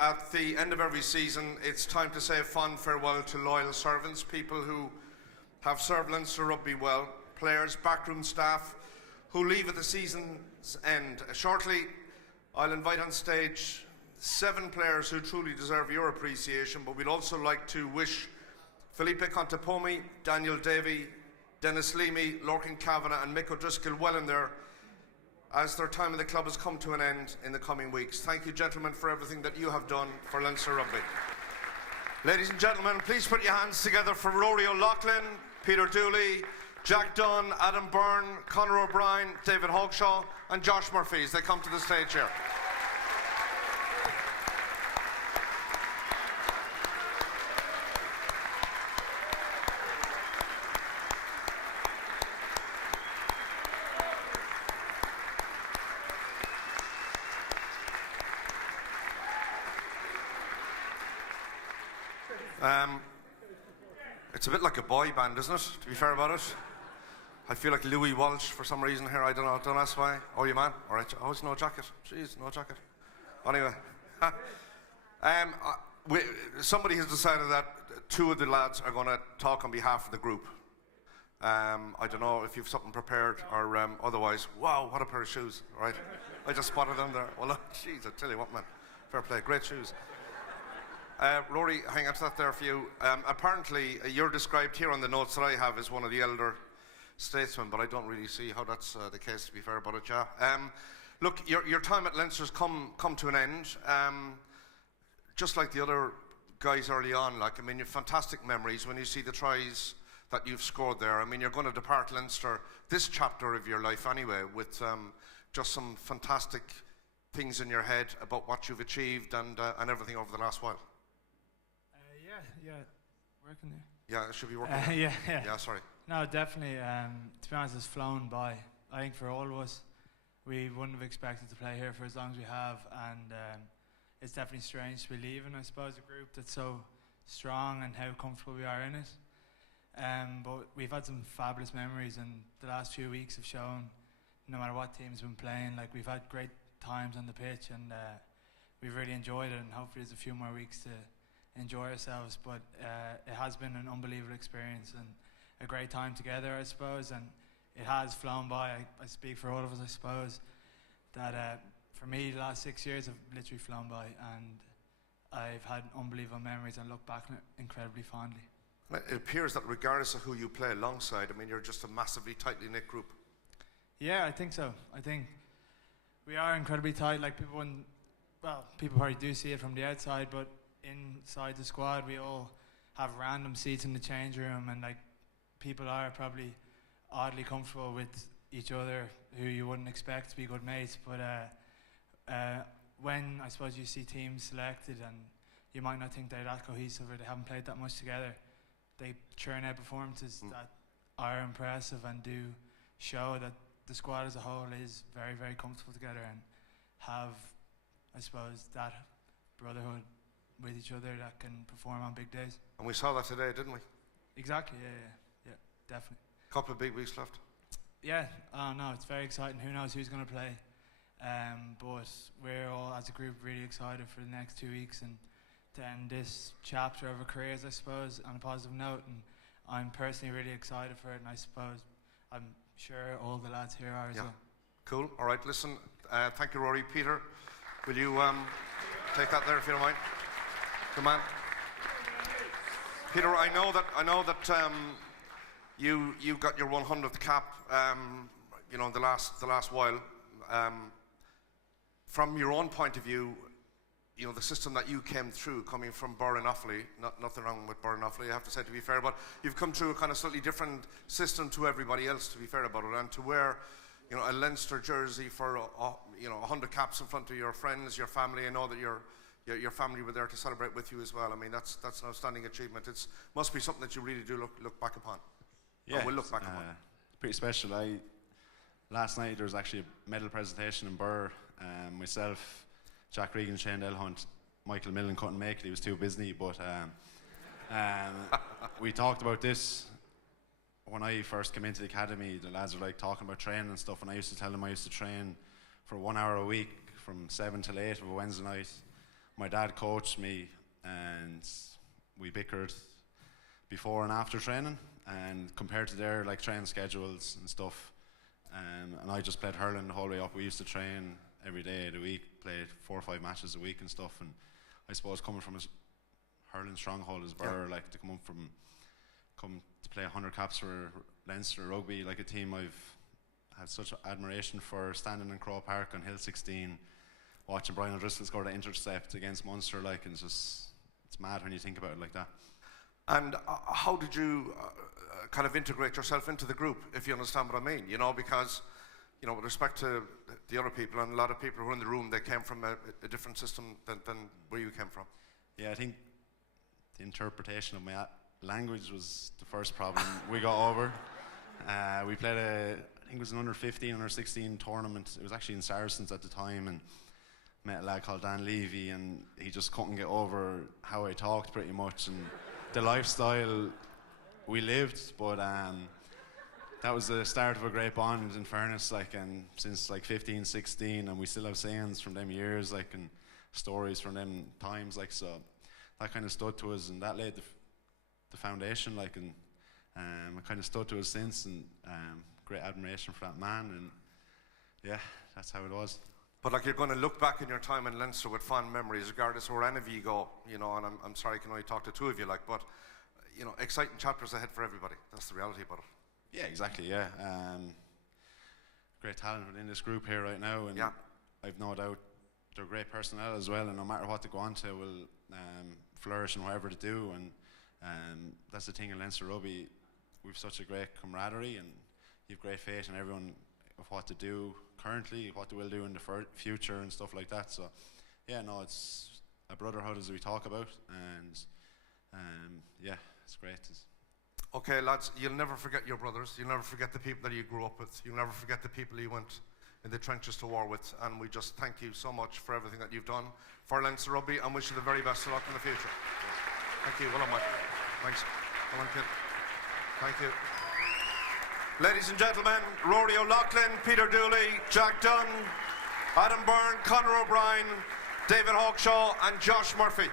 At the end of every season, it's time to say a fond farewell to loyal servants, people who have served Leinster Rugby well, players, backroom staff who leave at the season's end. Shortly, I'll invite on stage 7 players who truly deserve your appreciation, but we'd also like to wish Felipe Contepomi, Daniel Davey, Dennis Leamy, Lorcan Kavanagh and Mick O'Driscoll well in there as their time in the club has come to an end in the coming weeks. Thank you, gentlemen, for everything that you have done for Leinster Rugby. Ladies and gentlemen, please put your hands together for Rory O'Loughlin, Peter Dooley, Jack Dunne, Adam Byrne, Conor O'Brien, David Hawkshaw and Josh Murphy as they come to the stage here. It's a bit like a boy band, isn't it, to be fair about it? I feel like Louis Walsh for some reason here, I don't know, don't ask why. Oh, you man? All right, oh, it's no jacket. Jeez, no jacket. Anyway. Somebody has decided that 2 of the lads are going to talk on behalf of the group. I don't know if you've something prepared or otherwise. Wow, what a pair of shoes, right? I just spotted them there. Well, jeez, I tell you what, man. Fair play, great shoes. Rory, hang on to that there for you. Apparently, you're described here on the notes that I have as one of the elder statesmen, but I don't really see how that's the case, to be fair about it, yeah. Look, your time at Leinster's come to an end. Just like the other guys early on, like, I mean, you have fantastic memories when you see the tries that you've scored there. I mean, you're going to depart Leinster, this chapter of your life anyway, with just some fantastic things in your head about what you've achieved and everything over the last while. Yeah, working there. Yeah, it should be working. Yeah, sorry. No, definitely. To be honest, it's flown by. I think for all of us, we wouldn't have expected to play here for as long as we have, and it's definitely strange to be leaving, I suppose, a group that's so strong and how comfortable we are in it. But we've had some fabulous memories, and the last few weeks have shown, no matter what team's been playing, like, we've had great times on the pitch, and we've really enjoyed it, and hopefully there's a few more weeks to enjoy ourselves, but it has been an unbelievable experience and a great time together, I suppose, and it has flown by. I speak for all of us, I suppose, that for me the last 6 years have literally flown by, and I've had unbelievable memories and look back on it incredibly fondly. It appears that regardless of who you play alongside, I mean, you're just a massively tightly knit group. Yeah, I think so. I think we are incredibly tight, like people probably do see it from the outside, but inside the squad we all have random seats in the change room, and like people are probably oddly comfortable with each other who you wouldn't expect to be good mates, but when I suppose you see teams selected and you might not think they're that cohesive or they haven't played that much together, they churn out performances that are impressive and do show that the squad as a whole is very, very comfortable together and have, I suppose, that brotherhood with each other that can perform on big days. And we saw that today, didn't we? Exactly, yeah, definitely. Couple of big weeks left. Yeah, no, it's very exciting. Who knows who's going to play? But we're all, as a group, really excited for the next 2 weeks and to end this chapter of our careers, I suppose, on a positive note. And I'm personally really excited for it, and I suppose I'm sure all the lads here are as well. Cool. All right, listen, thank you, Rory. Peter, will you take that there if you don't mind? Come on. Peter, I know that you got your 100th cap, the last while. From your own point of view, the system that you came through, coming from Byrne, nothing wrong with Byrne, I have to say, to be fair, but you've come through a kind of slightly different system to everybody else, to be fair about it, and to wear, a Leinster jersey for 100 caps in front of your friends, your family. I know that your family were there to celebrate with you as well. I mean, that's an outstanding achievement. It must be something that you really do look back upon. Yeah, we'll look back upon. Pretty special. Last night there was actually a medal presentation in Byrne. Myself, Jack Regan, Shane Delhunt, Michael Millen couldn't make it. He was too busy. But we talked about this when I first came into the academy. The lads were like talking about training and stuff, and I used to tell them I used to train for 1 hour a week from 7 till 8 of a Wednesday night my dad coached me, and we bickered before and after training, and compared to their like training schedules and stuff, and I just played hurling the whole way up. We used to train every day of the week, played 4 or 5 matches a week and stuff, and I suppose coming from a hurling stronghold as Byrne, like to come to play 100 caps for Leinster Rugby, like a team I've had such admiration for, standing in Crow Park on Hill 16, watching Brian O'Driscoll score the intercept against Munster, like, and it's mad when you think about it like that. And how did you kind of integrate yourself into the group, if you understand what I mean? You know, because, you know, with respect to the other people, and a lot of people who were in the room, they came from a different system than where you came from. Yeah, I think the interpretation of my language was the first problem we got over. We played I think it was an under 15, under 16 tournament. It was actually in Saracens at the time, and met a lad called Dan Levy, and he just couldn't get over how I talked pretty much, and the lifestyle we lived. But that was the start of a great bond, in fairness, like, and since like 15, 16, and we still have sayings from them years, like, and stories from them times, like, so that kind of stood to us, and that laid the foundation, like, and it kind of stood to us since, and great admiration for that man, and yeah, that's how it was. But like, you're going to look back in your time in Leinster with fond memories, regardless of where any of you go, you know, and I'm sorry I can only talk to 2 of you, like, but, you know, exciting chapters ahead for everybody. That's the reality about it. Yeah, exactly, yeah. Great talent within this group here right now, and I've no doubt they're great personnel as well, and no matter what they go on to, will flourish in whatever they do, and that's the thing in Leinster Rugby. We've such a great camaraderie, and you've great faith in everyone of what to do currently, what they will do in the future and stuff like that. So yeah, no, it's a brotherhood as we talk about, and yeah, it's great. Okay, lads, you'll never forget your brothers. You'll never forget the people that you grew up with. You'll never forget the people you went in the trenches to war with, and we just thank you so much for everything that you've done for Leinster Rugby, and wish you the very best of luck in the future. Thank you. Well done, Mike. Thanks. Well done, kid. Thank you. Ladies and gentlemen, Rory O'Loughlin, Peter Dooley, Jack Dunne, Adam Byrne, Conor O'Brien, David Hawkshaw and Josh Murphy.